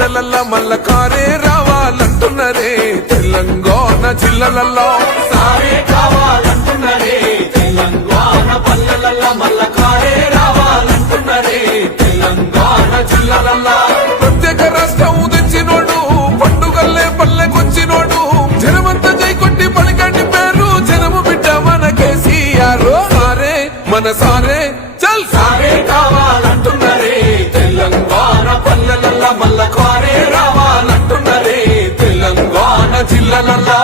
పల్లెలల్లా మల్ల కారే రావాలంటున్నరే తెలంగాణ జిల్లలల్లో సారే కావాలంటున్నరే తెలంగాణ పల్లెలల్లా మల్ల కారే రావాలంటున్నరే తెలంగాణ జిల్లలల్లా ప్రత్యేక రాష్ట్రం తెచ్చినోడు పండుగల్లే పల్లెకొచ్చినోడు జనమంతా జై కొట్టి పలికండి పేరు జనము బిడ్డ మన కేసీఆర్ సారే మన సారే చల్ సారే కావాలంటున్నరే తెలంగాణ పల్లెలల్లా మల్ల కారే రావాలంటున్నరే తెలంగాణ జిల్లలల్లా